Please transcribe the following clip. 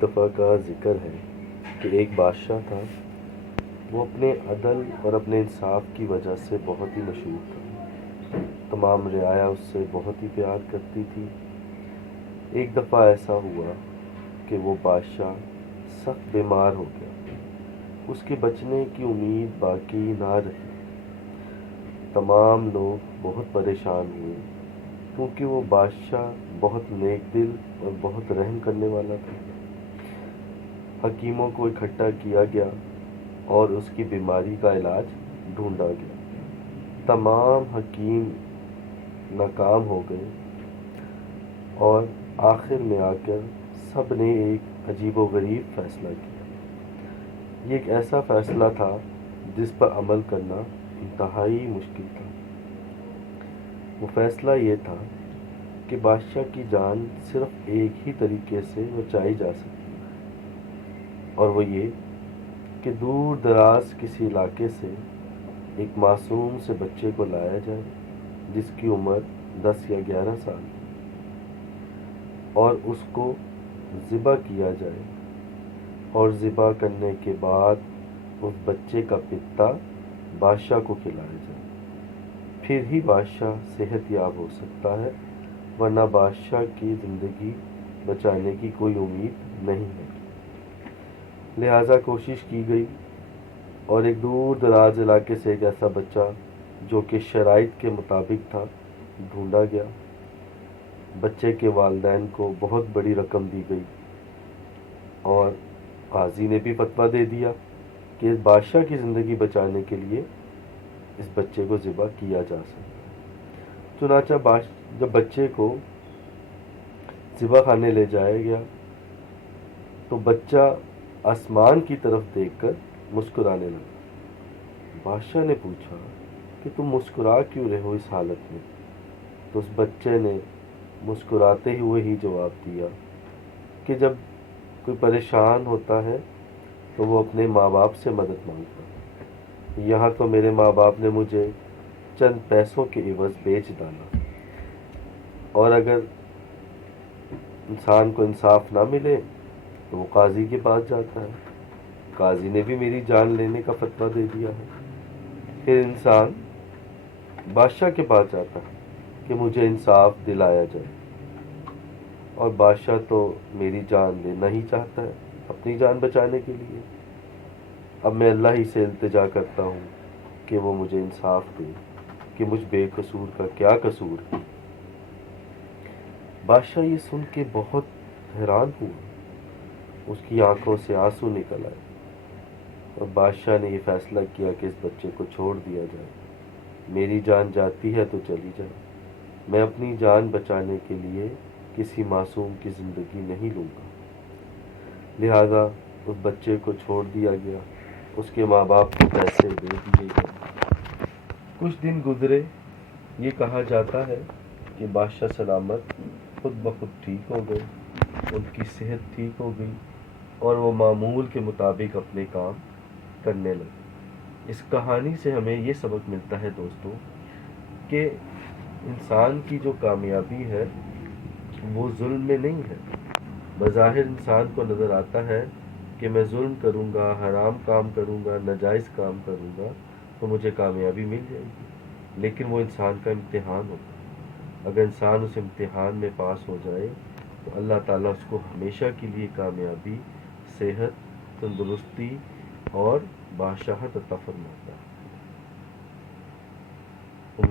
ایک دفعہ کا ذکر ہے کہ ایک بادشاہ تھا، وہ اپنے عدل اور اپنے انصاف کی وجہ سے بہت ہی مشہور تھا۔ تمام رعایا اس سے بہت ہی پیار کرتی تھی۔ ایک دفعہ ایسا ہوا کہ وہ بادشاہ سخت بیمار ہو گیا۔ اس کے بچنے کی امید باقی نہ رہی۔ تمام لوگ بہت پریشان ہوئے کیونکہ وہ بادشاہ بہت نیک دل اور بہت رحم کرنے والا تھا۔ حکیموں کو اکٹھا کیا گیا اور اس کی بیماری کا علاج ڈھونڈا گیا۔ تمام حکیم ناکام ہو گئے اور آخر میں آ کر سب نے ایک عجیب و غریب فیصلہ کیا۔ یہ ایک ایسا فیصلہ تھا جس پر عمل کرنا انتہائی مشکل تھا۔ وہ فیصلہ یہ تھا کہ بادشاہ کی جان صرف ایک ہی طریقے سے بچائی جا سکتی ہے، اور وہ یہ کہ دور دراز کسی علاقے سے ایک معصوم سے بچے کو لایا جائے جس کی عمر 10 یا 11 سال ہے، اور اس کو ذبح کیا جائے، اور ذبح کرنے کے بعد اس بچے کا پتا بادشاہ کو کھلایا جائے۔ پھر ہی بادشاہ صحت یاب ہو سکتا ہے، ورنہ بادشاہ کی زندگی بچانے کی کوئی امید نہیں ہے۔ لہٰذا کوشش کی گئی اور ایک دور دراز علاقے سے ایک ایسا بچہ جو کہ شرائط کے مطابق تھا ڈھونڈا گیا۔ بچے کے والدین کو بہت بڑی رقم دی گئی اور قاضی نے بھی فتویٰ دے دیا کہ اس بادشاہ کی زندگی بچانے کے لیے اس بچے کو ذبح کیا جا سکتا ہے۔ چنانچہ جب بچے کو ذبح خانے لے جایا گیا تو بچہ آسمان کی طرف دیکھ کر مسکرانے لگا۔ بادشاہ نے پوچھا کہ تم مسکرا کیوں رہے ہو اس حالت میں؟ تو اس بچے نے مسکراتے ہوئے ہی جواب دیا کہ جب کوئی پریشان ہوتا ہے تو وہ اپنے ماں باپ سے مدد مانگتا ہے۔ یہاں تو میرے ماں باپ نے مجھے چند پیسوں کے عوض بیچ ڈالا، اور اگر انسان کو انصاف نہ ملے تو وہ قاضی کے پاس جاتا ہے۔ قاضی نے بھی میری جان لینے کا فتویٰ دے دیا ہے۔ پھر انسان بادشاہ کے پاس جاتا ہے کہ مجھے انصاف دلایا جائے، اور بادشاہ تو میری جان لینا ہی چاہتا ہے اپنی جان بچانے کے لیے۔ اب میں اللہ ہی سے التجا کرتا ہوں کہ وہ مجھے انصاف دے کہ مجھ بے قصور کا کیا قصور ہے۔ بادشاہ یہ سن کے بہت حیران ہوا، اس کی آنکھوں سے آنسو نکل آئے، اور بادشاہ نے یہ فیصلہ کیا کہ اس بچے کو چھوڑ دیا جائے۔ میری جان جاتی ہے تو چلی جائے، میں اپنی جان بچانے کے لیے کسی معصوم کی زندگی نہیں لوں گا۔ لہذا اس بچے کو چھوڑ دیا گیا، اس کے ماں باپ کو پیسے دے دیے گئے۔ کچھ دن گزرے، یہ کہا جاتا ہے کہ بادشاہ سلامت خود بخود ٹھیک ہو گئے، ان کی صحت ٹھیک ہو گئی، اور وہ معمول کے مطابق اپنے کام کرنے لگے۔ اس کہانی سے ہمیں یہ سبق ملتا ہے دوستو کہ انسان کی جو کامیابی ہے وہ ظلم میں نہیں ہے۔ بظاہر انسان کو نظر آتا ہے کہ میں ظلم کروں گا، حرام کام کروں گا، ناجائز کام کروں گا تو مجھے کامیابی مل جائے گی، لیکن وہ انسان کا امتحان ہوتا ہے۔ اگر انسان اس امتحان میں پاس ہو جائے تو اللہ تعالیٰ اس کو ہمیشہ کے لیے کامیابی، صحت، تندرستی اور بادشاہت عطا فرماتا ہے۔